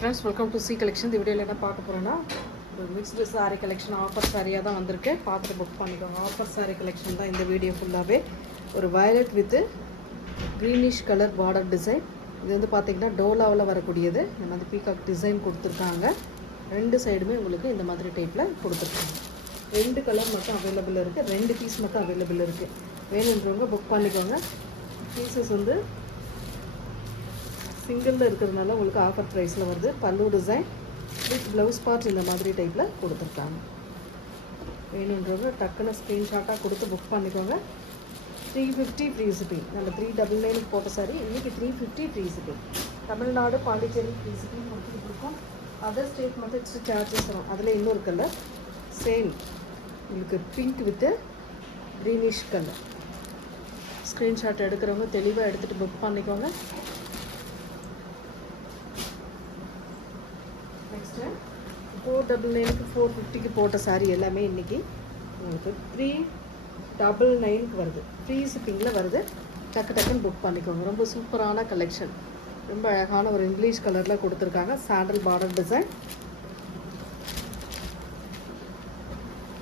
Friends, welcome to C collection. இந்த வீடியோவில் என்ன பார்க்க போகிறோன்னா, ஒரு மிக்ஸ்டு சாரீ கலெக்ஷன் ஆஃபர் சாரியாக தான் வந்திருக்கு. பார்த்துட்டு புக் பண்ணிக்கோங்க. ஆஃபர் சாரீ கலெக்ஷன் தான் இந்த வீடியோ ஃபுல்லாகவே. ஒரு violet with greenish colour border design. இது வந்து பார்த்திங்கன்னா டோலாவில் வரக்கூடியது. இந்த மாதிரி பீகாக் டிசைன் கொடுத்துருக்காங்க. ரெண்டு சைடுமே உங்களுக்கு இந்த மாதிரி டைப்பில் கொடுத்துருக்காங்க. 2 கலர் மட்டும் அவைலபிள் இருக்குது. 2 பீஸ் மட்டும் அவைலபிள் இருக்குது. வேணுன்றவங்க புக் பண்ணிக்கோங்க. பீசஸ் வந்து சிங்கிளில் இருக்கிறதுனால உங்களுக்கு ஆஃபர் ப்ரைஸில் வருது. பல்லு டிசைன் வித் ப்ளவுஸ் பார்ட் இந்த மாதிரி டைப்பில் கொடுத்துருக்காங்க. வேணுன்றவங்க டக்குன்னு ஸ்க்ரீன்ஷாட்டாக கொடுத்து புக் பண்ணிக்கோங்க. 350 ஃப்ரீ ஷிப்பிங். நம்ம 399 போட்ட சாரி இன்றைக்கி 350 free shipping. Tamil Nadu, Pondicherry free shipping கொடுத்துட்டு இருக்கோம். அதர் ஸ்டேட் மட்டும் எக்ஸ்ட்ரா சார்ஜஸ் வரும். அதில் இன்னொரு கலர் சேம் உங்களுக்கு pink with greenish colour. Screenshot எடுக்கிறவங்க தெளிவாக எடுத்துகிட்டு புக் பண்ணிக்கோங்க. நெக்ஸ்ட்டு 499க்கு 450க்கு போட்ட சாரீ எல்லாமே இன்றைக்கி உங்களுக்கு 399க்கு வருது. ஃப்ரீ ஷிப்பிங்கில் வருது. டக்குன்னு புக் பண்ணிக்கோங்க. ரொம்ப சூப்பரான கலெக்ஷன். ரொம்ப அழகான ஒரு இங்கிலீஷ் கலரில் கொடுத்துருக்காங்க. Sandal border design.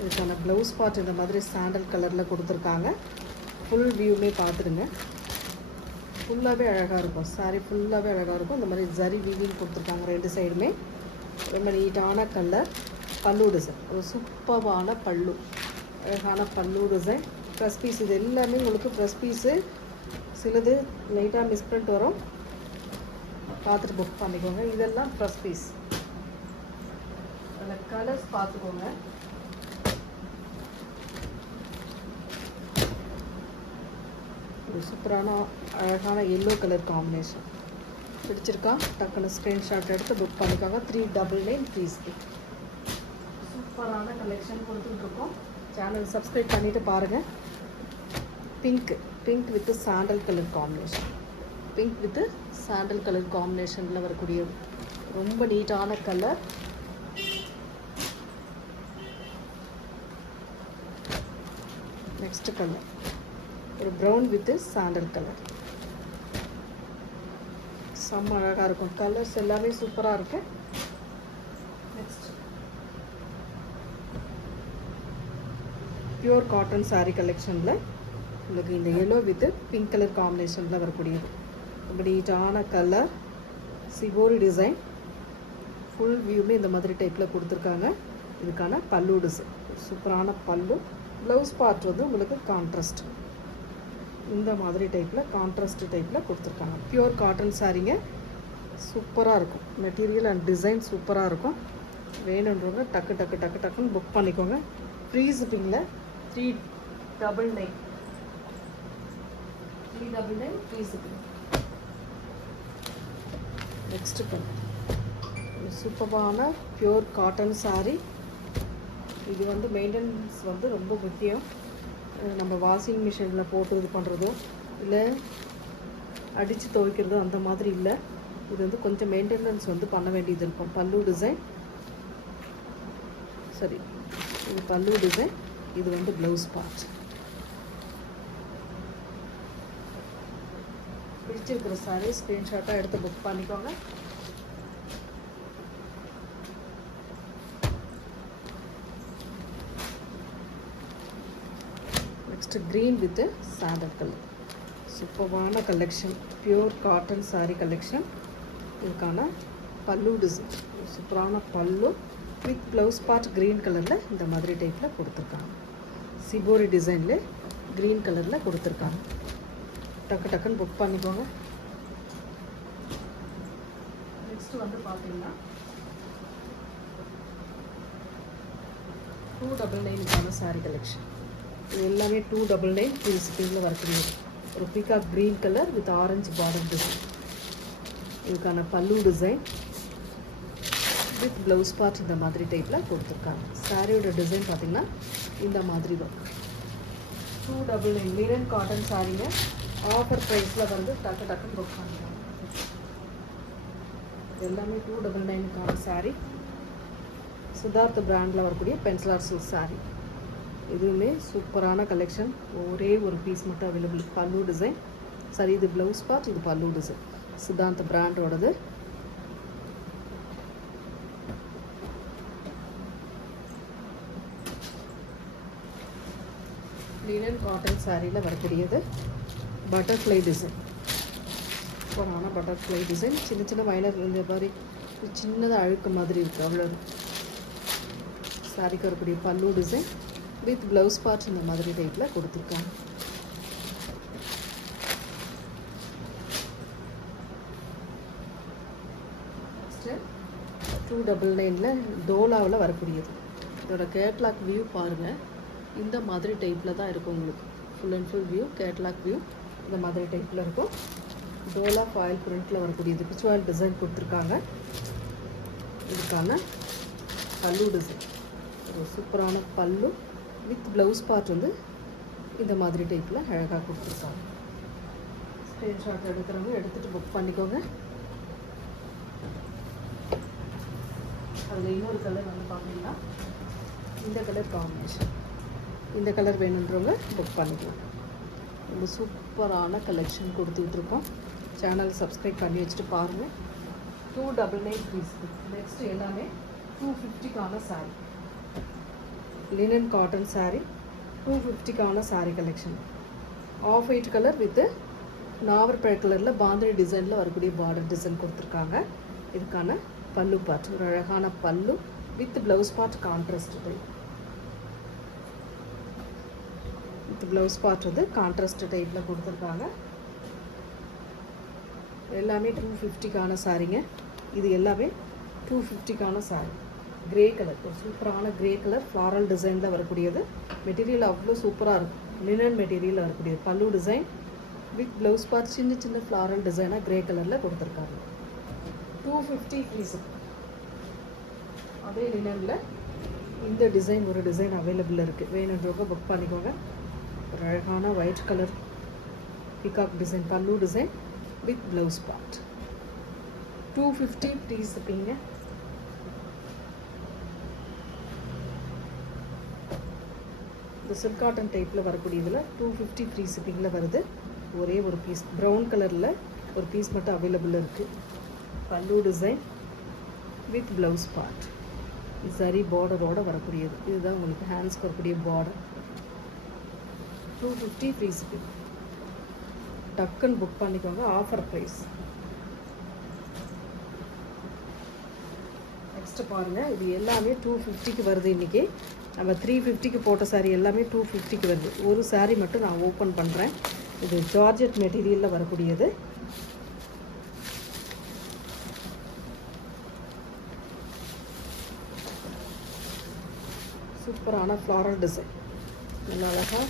இதுக்கான ப்ளவுஸ் பார்ட் இந்த மாதிரி சாண்டல் கலரில் கொடுத்துருக்காங்க. ஃபுல் வியூமே பார்த்துடுங்க. ஃபுல்லாகவே அழகாக இருக்கும். சாரீ ஃபுல்லாகவே அழகாக இருக்கும். இந்த மாதிரி ஜரி வீவிங் கொடுத்துருக்காங்க. 2 சைடுமே ரொம்ப நீட்டான கலர். பல்லு டிசைன் ஒரு சூப்பரான பல்லு, அழகான பல்லு டிசைன். ப்ரெஸ் பீஸ் இது எல்லாமே உங்களுக்கு ப்ரெஸ் பீஸு. சிலது லைட்டாக மிஸ்பிரிண்ட் வரும். பார்த்துட்டு புக் பண்ணிக்கோங்க. இதெல்லாம் ப்ரெஸ் பீஸ். அதில் கலர்ஸ் பார்த்துக்கோங்க. ஒரு சூப்பரான அழகான எல்லோ கலர் காம்பினேஷன். பிடிச்சிருக்கா? டக்குன்னு ஸ்க்ரீன்ஷாட் எடுத்து புக் பண்ணிக்கோங்க. 399 ஃபீஸ்க்கு சூப்பரான கலெக்ஷன் கொடுத்துட்ருக்கோம். சேனல் சப்ஸ்கிரைப் பண்ணிவிட்டு பாருங்கள். Pink with sandal colour combination. Pink with sandal colour காம்பினேஷனில் வரக்கூடிய ரொம்ப நீட்டான கலர். நெக்ஸ்ட் கலர் ஒரு ப்ரௌன் வித்து சாண்டல் கலர். செம்ம அழகாக இருக்கும். கலர்ஸ் எல்லாமே சூப்பராக இருக்குது. நெக்ஸ்ட் பியூர் காட்டன் சாரீ கலெக்ஷனில் உங்களுக்கு இந்த எல்லோ வித்து பிங்க் கலர் காம்பினேஷனில் வரக்கூடியது. ரொம்ப நீட்டான கலர். Shibori design. ஃபுல் வியூமே இந்த மாதிரி டைப்பில் கொடுத்துருக்காங்க. இதுக்கான பல்லு டிசைன் சூப்பரான பல்லு. ப்ளவுஸ் பார்ட் வந்து உங்களுக்கு கான்ட்ராஸ்ட் இந்த மாதிரி டைப்பில் கான்ட்ராஸ்ட் டைப்பில் கொடுத்துருக்காங்க. பியூர் காட்டன் சாரீங்க. சூப்பராக இருக்கும். மெட்டீரியல் அண்ட் டிசைன் சூப்பராக இருக்கும். வேணுன்றவங்க டக்குன்னு புக் பண்ணிக்கோங்க. ஃப்ரீ ஷிப்பிங்கில் 399 ஃப்ரீ ஷிப்பிங். நெக்ஸ்ட் சூப்பரான பியூர் காட்டன் சாரீ. இது வந்து மெயின்டெனன்ஸ் வந்து ரொம்ப முக்கியம். நம்ம வாஷிங் மிஷினில் போட்டு இது பண்ணுறதோ இல்லை அடித்து துவைக்கிறதோ அந்த மாதிரி இல்லை. இது வந்து கொஞ்சம் மெயின்டெனன்ஸ் வந்து பண்ண வேண்டியது இருக்கும். பல்லு டிசைன் சரி, இது பல்லு டிசைன். இது வந்து ப்ளவுஸ் பார்ட். பிடிச்சிருக்கிற சாரீ ஸ்க்ரீன்ஷாட்டாக எடுத்து புக் பண்ணிக்கோங்க. Next green with sandal colour. சூப்பரான collection. Pure cotton sari collection. இதுக்கான பல்லு டிசைன் சூப்பரான பல்லு வித் ப்ளவுஸ் பார்ட் க்ரீன் கலரில் இந்த மாதிரி டைப்பில் கொடுத்துருக்காங்க. சிபோரி டிசைனில் க்ரீன் கலரில் கொடுத்துருக்காங்க. டக்குன்னு புக் பண்ணிக்கோங்க. நெக்ஸ்ட்டு வந்து பார்த்தீங்கன்னா 299க்கான சாரீ கலெக்ஷன். இது எல்லாமே 299 ஃப்ரீ ஷிப்பிங்கில் வரக்கூடியது. ஒரு peacock green colour with orange border design. இதுக்கான pallu design with blouse part இந்த மாதிரி டைப்பில் கொடுத்துருக்காங்க. சாரியோட டிசைன் பார்த்திங்கன்னா இந்த மாதிரி தான். 299 லினன் காட்டன் சாரீங்க. ஆஃபர் ப்ரைஸில் வந்து டக்குன்னு புக் பண்ணிக்கலாம். எல்லாமே 299க்கான சாரீ. சித்தார்த் பிராண்டில் வரக்கூடிய பென்சிலார் சில்க் சாரீ. இதுவுமே சூப்பரான கலெக்ஷன். ஒரே ஒரு பீஸ் மட்டும் அவைலபிள். பல்லு டிசைன் சரி, இது ப்ளவுஸ் பார்ட், இது பல்லு டிசைன். சித்தார்த் பிராண்டோடது. லினன் காட்டன் சாரியில் வரக்கூடியது பட்டர்ஃப்ளை டிசைன். சூப்பரான பட்டர்ஃப்ளை டிசைன். சின்ன சின்ன மைனர் இந்த மாதிரி சின்னதாக அழுக்கு மாதிரி இருக்குது. அவ்வளோ சாரிக்கு வரக்கூடிய பல்லு டிசைன் வித் ப்ளவுஸ் பார்ட்ஸ் இந்த மாதிரி டைப்பில் கொடுத்துருக்காங்க. நெக்ஸ்ட்டு 299 டோலாவில் வரக்கூடியது. இதோட கேட்லாக் வியூ பாருங்கள். இந்த மாதிரி டைப்பில் தான் இருக்கும் உங்களுக்கு. Full and full view, catalogue view இந்த மாதிரி டைப்பில் இருக்கும். டோலா ஃபாயில் பிரிண்டில் வரக்கூடியது. பிச்சுவால் டிசைன் கொடுத்துருக்காங்க. இதுக்கான பல்லு டிசைன் ஒரு சூப்பரான பல்லு வித் ப்ளவுஸ் பார்ட் வந்து இந்த மாதிரி டைப்பில் அழகாக கொடுத்துருக்காங்க. ஸ்க்ரீன்ஷாட் எடுக்கிறவங்க எடுத்துகிட்டு புக் பண்ணிக்கோங்க. அதில் இன்னொரு கலர் வந்து பார்த்தீங்கன்னா இந்த கலர் காம்பினேஷன். இந்த கலர் வேணுன்றவங்க புக் பண்ணிக்கலாம். ரொம்ப சூப்பரான கலெக்ஷன் கொடுத்துட்ருக்கோம். சேனல் சப்ஸ்கிரைப் பண்ணி வச்சுட்டு பாருங்கள். 299 பீஸ். நெக்ஸ்ட் எல்லாமே 250க்கான சாரீ. லினன் காட்டன் சாரீ 250க்கான sari collection. Off white colour with நாவற்பழ கலரில் பாந்தினி டிசைனில் வரக்கூடிய பார்டர் டிசைன் கொடுத்துருக்காங்க. இதுக்கான பல்லு பார்ட் ஒரு அழகான பல்லு with blouse part contrast type. With blouse part வந்து கான்ட்ராஸ்ட் டைப்பில் கொடுத்துருக்காங்க. எல்லாமே 250க்கான சாரீங்க. இது எல்லாமே 250க்கான சாரீ. கிரே கலர் ஒரு சூப்பரான கிரே கலர் ஃப்ளாரல் டிசைனில் வரக்கூடியது. மெட்டீரியல் அவ்வளோ சூப்பராக இருக்கும். லினன் மெட்டீரியலில் வரக்கூடியது. Pallu design with blouse part சின்ன சின்ன ஃப்ளாரல் டிசைனாக கிரே கலரில் கொடுத்துருக்காங்க. 250 பீஸ். அதே லினனில் இந்த டிசைன் ஒரு டிசைன் அவைலபிள் இருக்குது. வேணுன்றவங்க புக் பண்ணிக்கோங்க. ஒரு அழகான white colour peacock design pallu design with blouse part. 250 piece இருப்பீங்க. இந்த சில்க் காட்டன் டைப்பில் வரக்கூடியதில் 250 ஃப்ரீ ஷிப்பிங்கில் வருது. ஒரே ஒரு பீஸ் ப்ரௌன் கலரில் ஒரு பீஸ் மட்டும் அவைலபிள் இருக்குது. பல்லு டிசைன் வித் ப்ளவுஸ் பார்ட் சரி பார்டரோடு வரக்கூடியது. இதுதான் உங்களுக்கு ஹேண்ட்ஸ்க்கு வரக்கூடிய பார்டர். 250 free shipping. டக்குன்னு புக் பண்ணிக்கோங்க. Offer price. நெக்ஸ்ட்டு பாருங்கள். இது எல்லாமே 250க்கு வருது. இன்றைக்கி நம்ம 350க்கு போட்ட சாரீ எல்லாமே 250க்கு வருது. ஒரு சாரீ மட்டும் நான் ஓப்பன் பண்ணுறேன். இது ஜார்ஜெட் மெட்டீரியலில் வரக்கூடியது. சூப்பரான ஃப்ளாரல் டிசைன். நல்லா அழகாக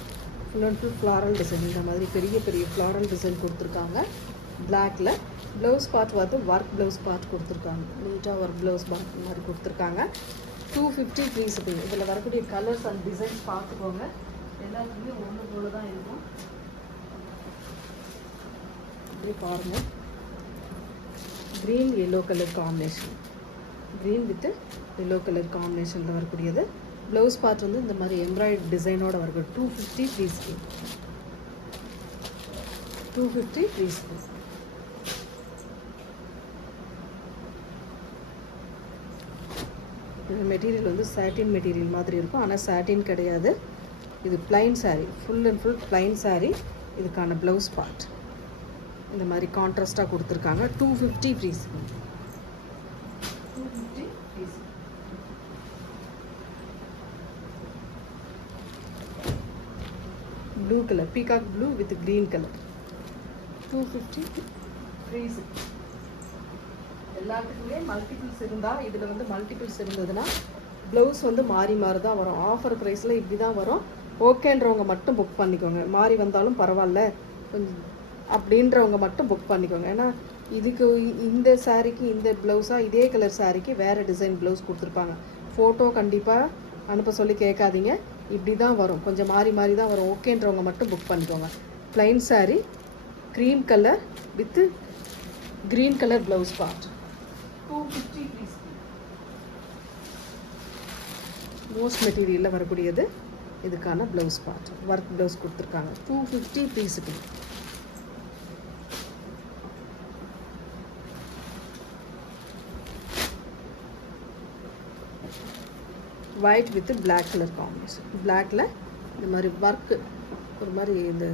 full and full floral design. இந்த மாதிரி பெரிய பெரிய ஃப்ளாரல் டிசைன் கொடுத்துருக்காங்க. பிளாக்ல ப்ளவுஸ் பார்ட் வந்து ஒர்க் ப்ளவுஸ் பார்ட் கொடுத்துருக்காங்க. நீட்டாக ஒர்க் ப்ளவுஸ் பார்ட் மாதிரி கொடுத்துருக்காங்க. 250 ஃப்ரீ ஷிப்பிங். இதில் வரக்கூடிய கலர்ஸ் அண்ட் டிசைன்ஸ் பார்த்துக்கோங்க. எல்லாத்துக்குமே ஒன்று போல தான் இருக்கும். இப்படி பாருங்கள். Green yellow colour combination. Green with yellow colour காம்பினேஷனில் வரக்கூடியது. ப்ளவுஸ் பார்ட் வந்து இந்த மாதிரி எம்ப்ராய்டரி டிசைனோட வருது. 250 ஃப்ரீ ஷிப்பிங். 250 free shipping. இந்த மெட்டீரியல் வந்து சாட்டின் மெட்டீரியல் மாதிரி இருக்கும். ஆனால் சாட்டின் கிடையாது. இது plain sari. Full and full plain sari. இதுக்கான ப்ளவுஸ் பார்ட் இந்த மாதிரி கான்ட்ராஸ்டாக கொடுத்துருக்காங்க. 250 free shipping. 250 free shipping. Blue colour peacock blue with green colour. 250 free shipping. எல்லாத்துக்குமே மல்டிபிள்ஸ் இருந்தால் இதில் வந்து மல்டிபிள்ஸ் இருந்ததுன்னா ப்ளவுஸ் வந்து மாறி மாறி தான் வரும். ஆஃபர் ப்ரைஸில் இப்படி தான் வரும். ஓகேன்றவங்க மட்டும் புக் பண்ணிக்கோங்க. மாறி வந்தாலும் பரவாயில்ல கொஞ்சம் அப்படின்றவங்க மட்டும் புக் பண்ணிக்கோங்க. ஏன்னா இதுக்கு இந்த சாரீக்கு இந்த ப்ளவுஸாக இதே கலர் சாரீக்கு வேறு டிசைன் ப்ளவுஸ் கொடுத்துருப்பாங்க. ஃபோட்டோ கண்டிப்பாக அனுப்ப சொல்லி கேட்காதீங்க. இப்படி தான் வரும். கொஞ்சம் மாறி மாறி தான் வரும். ஓகேன்றவங்க மட்டும் புக் பண்ணிக்கோங்க. Plain sari cream colour with green colour blouse part. 250 piece. Most மெட்டீரியலில் வரக்கூடியது. இதுக்கான ப்ளவுஸ் பார்ட் ஒர்க் ப்ளவுஸ் கொடுத்துருக்காங்க. 250 பீஸுக்கு. White with black colour combination. பிளாக்ல இந்த மாதிரி ஒர்க்கு ஒரு மாதிரி இந்த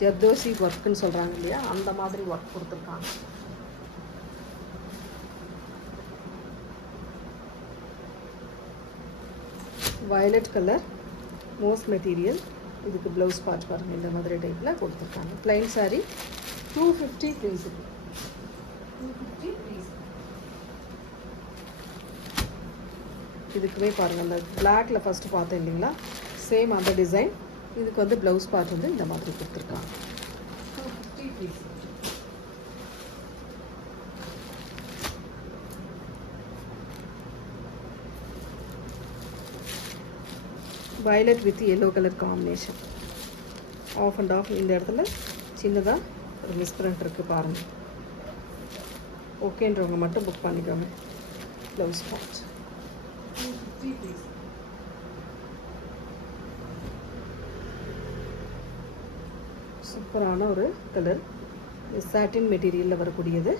ஜர்தோசி ஒர்க்குன்னு சொல்கிறாங்க இல்லையா, அந்த மாதிரி ஒர்க் கொடுத்துருக்காங்க. Violet colour most material. இதுக்கு ப்ளவுஸ் பார்ட் பாருங்கள், இந்த மாதிரி டைப்பில் கொடுத்துருக்காங்க. Plain sari 250 price. 250 ப்ரைஸ். இதுக்குமே பாருங்கள், அந்த பிளாக்ல ஃபஸ்ட்டு பார்த்தேன் இல்லைங்களா, சேம் அந்த டிசைன். இதுக்கு வந்து ப்ளவுஸ் பார்ட் வந்து இந்த மாதிரி கொடுத்துருக்காங்க. 250 price. Violet with yellow colour combination. Half and half இந்த இடத்துல சின்னதாக ஒரு மிஸ்பிரண்ட் இருக்குது பாருங்கள். ஓகேன்றவங்க மட்டும் புக் பண்ணிக்கோங்க. Blouse part 250 price. சூப்பரான ஒரு கலர். சாட்டின் மெட்டீரியலில் வரக்கூடியது.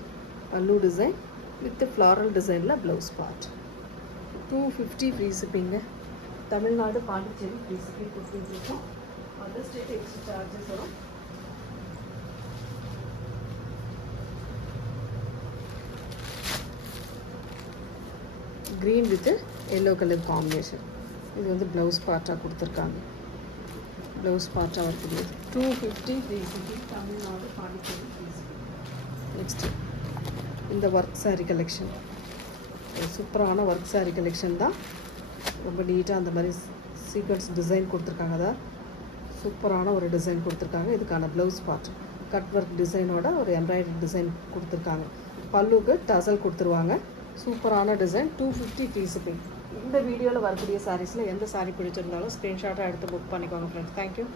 பல்லு டிசைன் வித் ஃப்ளாரல் டிசைனில் blouse part. 250 free shipping. Tamil Nadu, Pondicherry free shipping கொடுத்துருக்கோம். அதர் ஸ்டேட் எக்ஸ்ட்ரா சார்ஜஸ் வரும். Green with yellow colour combination. இது வந்து ப்ளவுஸ் பார்ட்டாக கொடுத்துருக்காங்க. ப்ளவுஸ் பார்ட்டாக வரக்கூடியது. 250 free shipping. Tamil Nadu, Pondicherry free shipping. Next இந்த ஒர்க் சாரீ கலெக்ஷன். சூப்பரான ஒர்க் சாரீ கலெக்ஷன் தான். ரொம்ப நீட்டாக அந்த மாதிரி சீக்வன்ஸ் டிசைன் கொடுத்துருக்காங்க. அதான் சூப்பரான ஒரு டிசைன் கொடுத்துருக்காங்க. இதுக்கான ப்ளவுஸ் பார்ட் கட் ஒர்க் டிசைனோட ஒரு எம்ப்ராய்டரி டிசைன் கொடுத்துருக்காங்க. பல்லுக்கு டசல் கொடுத்துருவாங்க. சூப்பரான டிசைன். 250 free shipping. இந்த வீடியோவில் வரக்கூடிய சாரீஸில் எந்த சாரீ பிடிச்சிருந்தாலும் ஸ்க்ரீன்ஷாட்டாக எடுத்து புக் பண்ணிக்கோங்க ஃப்ரெண்ட்ஸ். தேங்க்யூ.